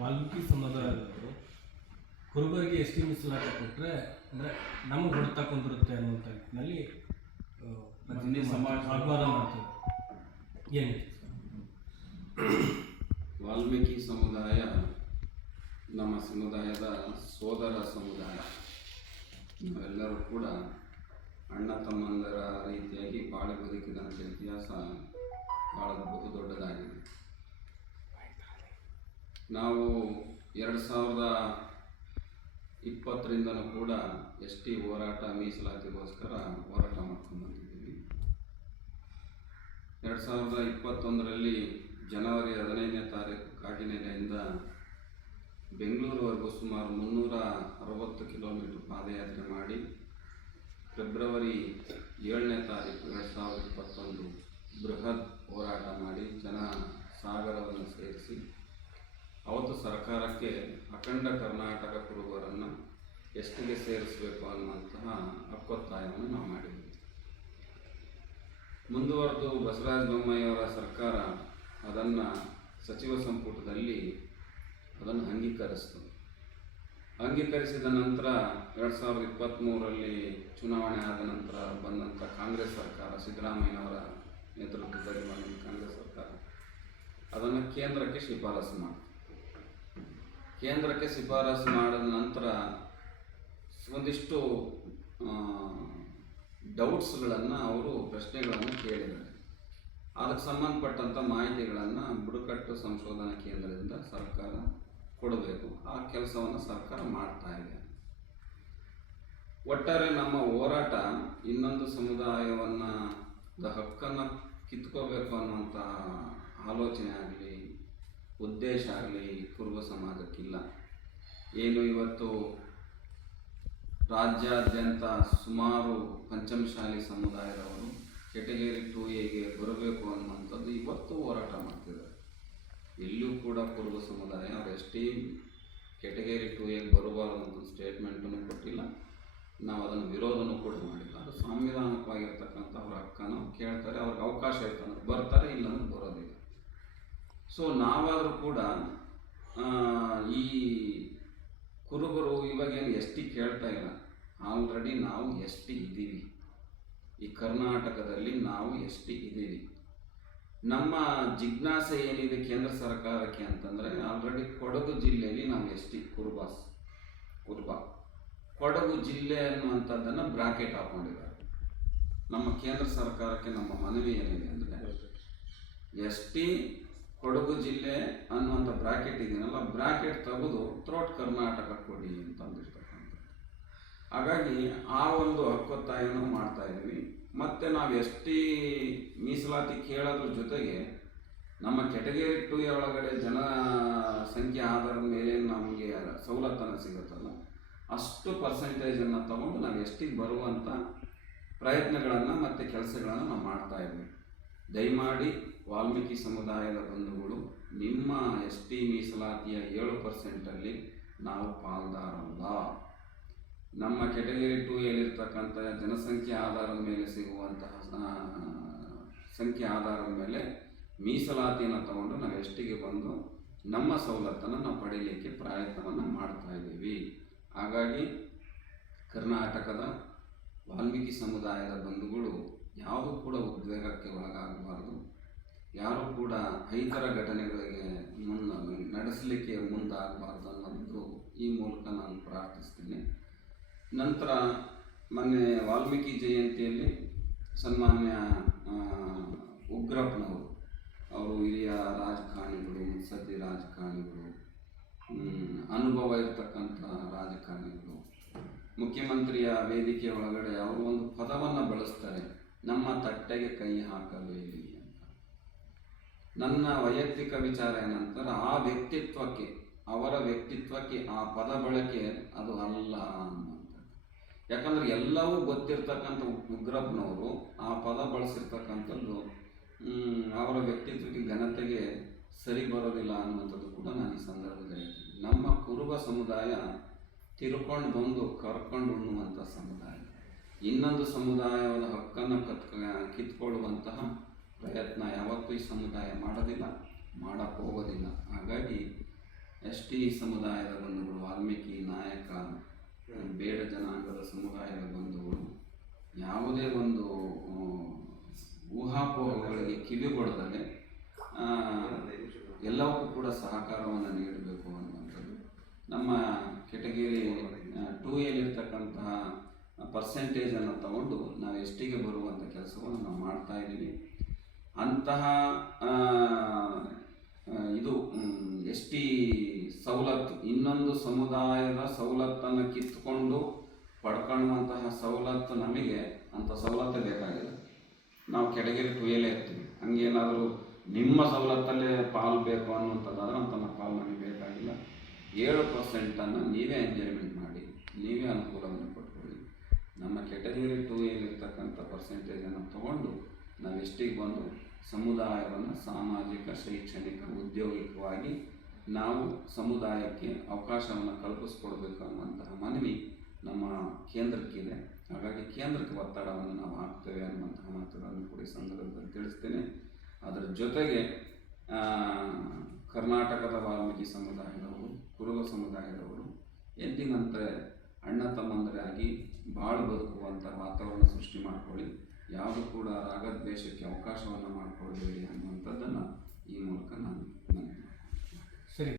ವಾಲ್ಮೀಕಿ ಸಮುದಾಯದವರು ಕುರುಬರಿಗೆ ಎಷ್ಟು ಮೀಸಲಾತಿ ಕೊಟ್ಟರೆ ಅಂದರೆ ನಮಗೆ ಹೊಡೆತ ಕುಂದಿರುತ್ತೆ ಅನ್ನುವಂಥ ನಿಟ್ಟಿನಲ್ಲಿ ಸಮಾಜ ವಾಗ್ವಾದ ಮಾಡ್ತಾರೆ. ಏನು? ವಾಲ್ಮೀಕಿ ಸಮುದಾಯ ನಮ್ಮ ಸಮುದಾಯದ ಸೋದರ ಸಮುದಾಯ. ನಾವೆಲ್ಲರೂ ಕೂಡ ಅಣ್ಣ ತಮ್ಮಂದರ ರೀತಿಯಾಗಿ ಬಾಳೆ ಬದುಕಿದಂಥ ಇತಿಹಾಸ ಭಾಳ ಬಹು ದೊಡ್ಡದಾಗಿದೆ. ನಾವು ಎರಡು ಸಾವಿರದ ಇಪ್ಪತ್ತರಿಂದನೂ ಕೂಡ ಎಸ್ ಟಿ ಹೋರಾಟ ಮೀಸಲಾತಿಗೋಸ್ಕರ ಹೋರಾಟ ಮಾಡ್ಕೊಂಡು ಬಂದಿದ್ದೀವಿ. ಎರಡು ಸಾವಿರದ ಇಪ್ಪತ್ತೊಂದರಲ್ಲಿ ಜನವರಿ ಹದಿನೈದನೇ ತಾರೀಕು ಕಾಗಿನೆಲೆಯಿಂದ ಬೆಂಗಳೂರುವರೆಗೂ ಸುಮಾರು ಮುನ್ನೂರ ಅರವತ್ತು ಕಿಲೋಮೀಟರ್ ಪಾದಯಾತ್ರೆ ಮಾಡಿ ಫೆಬ್ರವರಿ ಏಳನೇ ತಾರೀಕು ಎರಡು ಸಾವಿರದ ಇಪ್ಪತ್ತೊಂದು ಬೃಹತ್ ಹೋರಾಟ ಮಾಡಿ ಜನ ಸಾಗರವನ್ನು ಸೇರಿಸಿ ಅವತ್ತು ಸರ್ಕಾರಕ್ಕೆ ಅಖಂಡ ಕರ್ನಾಟಕ ಕುರುಬರನ್ನು ಎಷ್ಟಿಗೆ ಸೇರಿಸಬೇಕು ಅನ್ನುವಂತಹ ಅಕ್ಕೊತ್ತಾಯವನ್ನು ನಾವು ಮಾಡಿದ್ವಿ. ಮುಂದುವರೆದು ಬಸವರಾಜ ಬೊಮ್ಮಾಯಿಯವರ ಸರ್ಕಾರ ಅದನ್ನು ಸಚಿವ ಸಂಪುಟದಲ್ಲಿ ಅದನ್ನು ಅಂಗೀಕರಿಸಿತು. ಅಂಗೀಕರಿಸಿದ ನಂತರ ಎರಡು ಸಾವಿರದ ಇಪ್ಪತ್ತ್ಮೂರರಲ್ಲಿ ಚುನಾವಣೆ ಆದ ನಂತರ ಬಂದಂಥ ಕಾಂಗ್ರೆಸ್ ಸರ್ಕಾರ, ಸಿದ್ದರಾಮಯ್ಯನವರ ನೇತೃತ್ವದಲ್ಲಿ ಬಂದಂಥ ಕಾಂಗ್ರೆಸ್ ಸರ್ಕಾರ, ಅದನ್ನು ಕೇಂದ್ರಕ್ಕೆ ಶಿಫಾರಸು ಮಾಡಿತು. ಕೇಂದ್ರಕ್ಕೆ ಶಿಫಾರಸು ಮಾಡಿದ ನಂತರ ಒಂದಿಷ್ಟು ಡೌಟ್ಸ್ಗಳನ್ನು ಅವರು ಪ್ರಶ್ನೆಗಳನ್ನು ಕೇಳಿದ್ದಾರೆ. ಅದಕ್ಕೆ ಸಂಬಂಧಪಟ್ಟಂಥ ಮಾಹಿತಿಗಳನ್ನು ಬುಡಕಟ್ಟು ಸಂಶೋಧನಾ ಕೇಂದ್ರದಿಂದ ಸರ್ಕಾರ ಕೊಡಬೇಕು. ಆ ಕೆಲಸವನ್ನು ಸರ್ಕಾರ ಮಾಡ್ತಾ ಇದೆ. ಒಟ್ಟಾರೆ ನಮ್ಮ ಹೋರಾಟ ಇನ್ನೊಂದು ಸಮುದಾಯವನ್ನು ಹಕ್ಕನ್ನು ಕಿತ್ಕೋಬೇಕು ಅನ್ನುವಂಥ ಆಲೋಚನೆ ಆಗಲಿ ಉದ್ದೇಶ ಆಗಲಿ ಕುರುಬ ಸಮಾಜಕ್ಕಿಲ್ಲ. ಏನು ಇವತ್ತು ರಾಜ್ಯಾದ್ಯಂತ ಸುಮಾರು ಪಂಚಮಶಾಲಿ ಸಮುದಾಯದವರು ಕೆಟಗರಿ ಟು ಎಗೆ ಬರಬೇಕು ಅನ್ನುವಂಥದ್ದು ಇವತ್ತು ಹೋರಾಟ ಮಾಡ್ತಿದ್ದಾರೆ. ಎಲ್ಲೂ ಕೂಡ ಕುರುಬ ಸಮುದಾಯ ಎಷ್ಟೇ ಕೆಟಗರಿ ಟು ಎಗೆ ಬರಬಾರದು ಅಂತ ಸ್ಟೇಟ್ಮೆಂಟನ್ನು ಕೊಟ್ಟಿಲ್ಲ. ನಾವು ಅದನ್ನು ವಿರೋಧನೂ ಕೂಡ ಮಾಡಿಲ್ಲ. ಅದು ಸಾಂವಿಧಾನಿಕವಾಗಿರ್ತಕ್ಕಂಥ ಅವ್ರ ಹಕ್ಕನ್ನು ಕೇಳ್ತಾರೆ. ಅವ್ರಿಗೆ ಅವಕಾಶ ಇರ್ತಂದ್ರೆ ಬರ್ತಾರೆ, ಇಲ್ಲಾಂದ್ರೆ ಬರೋದಿಲ್ಲ. ಸೊ ನಾವಾದರೂ ಕೂಡ ಈ ಕುರುಬರು ಇವಾಗೇನು ಎಸ್ ಟಿ ಕೇಳ್ತಾ ಇಲ್ಲ. ಆಲ್ರೆಡಿ ನಾವು ಎಸ್ ಟಿ ಇದ್ದೀವಿ. ಈ ಕರ್ನಾಟಕದಲ್ಲಿ ನಾವು ಎಸ್ ಟಿ ಇದ್ದೀವಿ. ನಮ್ಮ ಜಿಜ್ಞಾಸೆ ಏನಿದೆ ಕೇಂದ್ರ ಸರ್ಕಾರಕ್ಕೆ ಅಂತಂದರೆ, ಆಲ್ರೆಡಿ ಕೊಡಗು ಜಿಲ್ಲೆಯಲ್ಲಿ ನಾವು ಎಸ್ ಟಿ ಕುರುಬಾಸ್, ಕುರುಬ. ಕೊಡಗು ಜಿಲ್ಲೆ ಅನ್ನುವಂಥದ್ದನ್ನು ಬ್ರಾಕೆಟ್ ಹಾಕೊಂಡಿದ್ದಾರೆ. ನಮ್ಮ ಕೇಂದ್ರ ಸರ್ಕಾರಕ್ಕೆ ನಮ್ಮ ಮನವಿ ಏನಿದೆ ಅಂದರೆ ಎಸ್ ಟಿ ಕೊಡಗು ಜಿಲ್ಲೆ ಅನ್ನುವಂಥ ಬ್ರಾಕೆಟ್ ಇದೆಯಲ್ಲ ಬ್ರಾಕೆಟ್ ತೆಗೆದು ಥ್ರೋಟ್ ಕರ್ನಾಟಕ ಕೊಡಿ ಅಂತ ಅಂದಿರ್ತಕ್ಕಂಥ ಹಾಗಾಗಿ ಆ ಒಂದು ಹಕ್ಕೊತ್ತಾಯವನ್ನು ಮಾಡ್ತಾ ಇದ್ವಿ. ಮತ್ತು ನಾವು ಎಸ್ ಟಿ ಮೀಸಲಾತಿ ಕೇಳೋದ್ರ ಜೊತೆಗೆ ನಮ್ಮ ಕೆಟಗರಿ ಟು ಒಳಗಡೆ ಜನ ಸಂಖ್ಯೆ ಆಧಾರದ ಮೇಲೆ ನಮಗೆ ಸವಲತ್ತನ್ನು ಸಿಗುತ್ತಲ್ಲ, ಅಷ್ಟು ಪರ್ಸೆಂಟೇಜನ್ನು ತಗೊಂಡು ನಾವು ಎಷ್ಟಿಗೆ ಬರುವಂಥ ಪ್ರಯತ್ನಗಳನ್ನು ಮತ್ತು ಕೆಲಸಗಳನ್ನು ನಾವು ಮಾಡ್ತಾ ಇದ್ವಿ. ದಯಮಾಡಿ ವಾಲ್ಮೀಕಿ ಸಮುದಾಯದ ಬಂಧುಗಳು, ನಿಮ್ಮ ಎಸ್ ಟಿ ಮೀಸಲಾತಿಯ ಏಳು ಪರ್ಸೆಂಟಲ್ಲಿ ನಾವು ಪಾಲ್ದಾರಲ್ಲ. ನಮ್ಮ ಕೆಟಗರಿ ಟು ಎಲ್ಲಿರ್ತಕ್ಕಂಥ ಜನಸಂಖ್ಯೆ ಆಧಾರದ ಮೇಲೆ ಸಿಗುವಂತಹ ಸಂಖ್ಯೆ ಆಧಾರದ ಮೇಲೆ ಮೀಸಲಾತಿಯನ್ನು ತಗೊಂಡು ನಾವು ಎಷ್ಟಿಗೆ ಬಂದು ನಮ್ಮ ಸವಲತ್ತನ್ನು ನಾವು ಪಡೀಲಿಕ್ಕೆ ಪ್ರಯತ್ನವನ್ನು ಮಾಡ್ತಾ ಇದ್ದೀವಿ. ಹಾಗಾಗಿ ಕರ್ನಾಟಕದ ವಾಲ್ಮೀಕಿ ಸಮುದಾಯದ ಬಂಧುಗಳು ಯಾವುದೂ ಕೂಡ ಉದ್ವೇಗಕ್ಕೆ ಒಳಗಾಗಬಾರ್ದು. ಯಾರೂ ಕೂಡ ಅಹಿತರ ಘಟನೆಗಳಿಗೆ ಮುನ್ನ ನಡೆಸಲಿಕ್ಕೆ ಮುಂದಾಗಬಾರ್ದು ಅನ್ನೋದು ಈ ಮೂಲಕ ನಾನು ಪ್ರಾರ್ಥಿಸ್ತೀನಿ. ನಂತರ ಮೊನ್ನೆ ವಾಲ್ಮೀಕಿ ಜಯಂತಿಯಲ್ಲಿ ಸನ್ಮಾನ್ಯ ಉಗ್ರಪ್ಪನವರು, ಅವರು ಹಿರಿಯ ರಾಜಕಾರಣಿಗಳು ಸದ್ಯ ರಾಜಕಾರಣಿಗಳು ಅನುಭವ ಇರತಕ್ಕಂಥ ರಾಜಕಾರಣಿಗಳು, ಮುಖ್ಯಮಂತ್ರಿಯ ವೇದಿಕೆ ಒಳಗಡೆ ಅವರು ಒಂದು ಪದವನ್ನು ಬಳಸ್ತಾರೆ. ನಮ್ಮ ತಟ್ಟೆಗೆ ಕೈ ಹಾಕಬೇಡಿ ಅಂತ. ನನ್ನ ವೈಯಕ್ತಿಕ ವಿಚಾರ ಏನಂತಾರೆ ಆ ವ್ಯಕ್ತಿತ್ವಕ್ಕೆ, ಅವರ ವ್ಯಕ್ತಿತ್ವಕ್ಕೆ, ಆ ಪದ ಬಳಕೆ ಅದು ಅಲ್ಲ ಅನ್ನುವಂಥದ್ದು. ಯಾಕಂದ್ರೆ ಎಲ್ಲವೂ ಗೊತ್ತಿರ್ತಕ್ಕಂಥ ಉಗ್ರಪ್ಪನವರು ಆ ಪದ ಬಳಸಿರ್ತಕ್ಕಂಥದ್ದು ಅವರ ವ್ಯಕ್ತಿತ್ವಕ್ಕೆ ಘನತೆಗೆ ಸರಿ ಬರೋದಿಲ್ಲ ಅನ್ನುವಂಥದ್ದು ಕೂಡ ನಾನು ಈ ಸಂದರ್ಭದಲ್ಲಿ ಹೇಳ್ತೀನಿ. ನಮ್ಮ ಕುರುಬ ಸಮುದಾಯ ತಿರ್ಕೊಂಡು ಬಂದು ಕರ್ಕೊಂಡು ಉಣ್ಣುವಂಥ ಸಮುದಾಯ. ಇನ್ನೊಂದು ಸಮುದಾಯದ ಹಕ್ಕನ್ನು ಕತ್, ಕಿತ್ಕೊಳ್ಳುವಂತಹ ಪ್ರಯತ್ನ ಯಾವತ್ತೂ ಈ ಸಮುದಾಯ ಮಾಡೋದಿಲ್ಲ ಹೋಗೋದಿಲ್ಲ ಹಾಗಾಗಿ ಎಸ್ ಟಿ ಸಮುದಾಯದ ಬಂಧುಗಳು, ವಾಲ್ಮೀಕಿ ನಾಯಕ, ಬೇಡ ಜನಾಂಗದ ಸಮುದಾಯದ ಬಂಧುಗಳು, ಯಾವುದೇ ಒಂದು ಊಹಾಪೋಹಗಳಿಗೆ ಕಿವಿಗೊಡದಲೆ ಎಲ್ಲವಕ್ಕೂ ಕೂಡ ಸಹಕಾರವನ್ನು ನೀಡಬೇಕು ಅನ್ನುವಂಥದ್ದು ನಮ್ಮ ಕೆಟಗಿರಿ ಟೂ ಎಲ್ಲಿರ್ತಕ್ಕಂತಹ ಪರ್ಸೆಂಟೇಜನ್ನು ತಗೊಂಡು ನಾವು ಎಷ್ಟಿಗೆ ಬರುವಂಥ ಕೆಲಸವನ್ನು ನಾವು ಮಾಡ್ತಾ ಇದ್ದೀವಿ. ಅಂತಹ ಇದು ಎಸ್ ಟಿ ಸವಲತ್ತು, ಇನ್ನೊಂದು ಸಮುದಾಯದ ಸವಲತ್ತನ್ನು ಕಿತ್ತುಕೊಂಡು ಪಡ್ಕೊಳ್ಳುವಂತಹ ಸವಲತ್ತು ನಮಗೆ ಅಂಥ ಸವಲತ್ತು ಬೇಕಾಗಿಲ್ಲ ನಾವು ಕೆಟಗಿರಿ ಟೂಯಲ್ಲೇ ಇರ್ತೀವಿ. ಹಂಗೇನಾದರೂ ನಿಮ್ಮ ಸವಲತ್ತಲ್ಲೇ ಪಾಲು ಬೇಕು ಅನ್ನುವಂಥದ್ದಾದ್ರೆ ನಮ್ಮ ಪಾಲು ನಮಗೆ ಬೇಕಾಗಿಲ್ಲ. ಏಳು ಪರ್ಸೆಂಟನ್ನು ನೀವೇ ಎಂಜಾಯ್ಮೆಂಟ್ ಮಾಡಿ, ನೀವೇ ಅನುಕೂಲವನ್ನು ಪಡ್ಕೊಳ್ಳಿ. ನಮ್ಮ ಕೆಟಗಿರಿ ಟು ಏನಿರ್ತಕ್ಕಂಥ ಪರ್ಸೆಂಟೇಜನ್ನು ತಗೊಂಡು ನಾವು ಎಷ್ಟಿಗೆ ಬಂದು ಸಮುದಾಯವನ್ನು ಸಾಮಾಜಿಕ, ಶೈಕ್ಷಣಿಕ, ಉದ್ಯೋಗಿಕವಾಗಿ ನಾವು ಸಮುದಾಯಕ್ಕೆ ಅವಕಾಶವನ್ನು ಕಲ್ಪಿಸ್ಕೊಡ್ಬೇಕು ಅನ್ನುವಂತಹ ಮನವಿ ನಮ್ಮ ಕೇಂದ್ರಕ್ಕಿದೆ. ಹಾಗಾಗಿ ಕೇಂದ್ರಕ್ಕೆ ಒತ್ತಡವನ್ನು ನಾವು ಹಾಕ್ತೇವೆ ಅನ್ನುವಂತಹ ಮಾತುಗಳನ್ನು ಕೂಡ ಸಂದರ್ಭದಲ್ಲಿ ತಿಳಿಸ್ತೇನೆ. ಅದರ ಜೊತೆಗೆ ಕರ್ನಾಟಕದ ವಾಲ್ಮೀಕಿ ಸಮುದಾಯದವರು, ಕುರುಬ ಸಮುದಾಯದವರು ಎಂದಿನಂತೆ ಅಣ್ಣ ತಮ್ಮಂದರಾಗಿ ಬಾಳು ಬದುಕುವಂಥ ವಾತಾವರಣ ಸೃಷ್ಟಿ ಮಾಡಿಕೊಳ್ಳಿ. ಯಾವುದು ಕೂಡ ರಾಗದ್ವೇಷಕ್ಕೆ ಅವಕಾಶವನ್ನು ಮಾಡಿಕೊಳ್ಬೇಡಿ ಅನ್ನುವಂಥದ್ದನ್ನು ಈ ಮೂಲಕ ನಾನು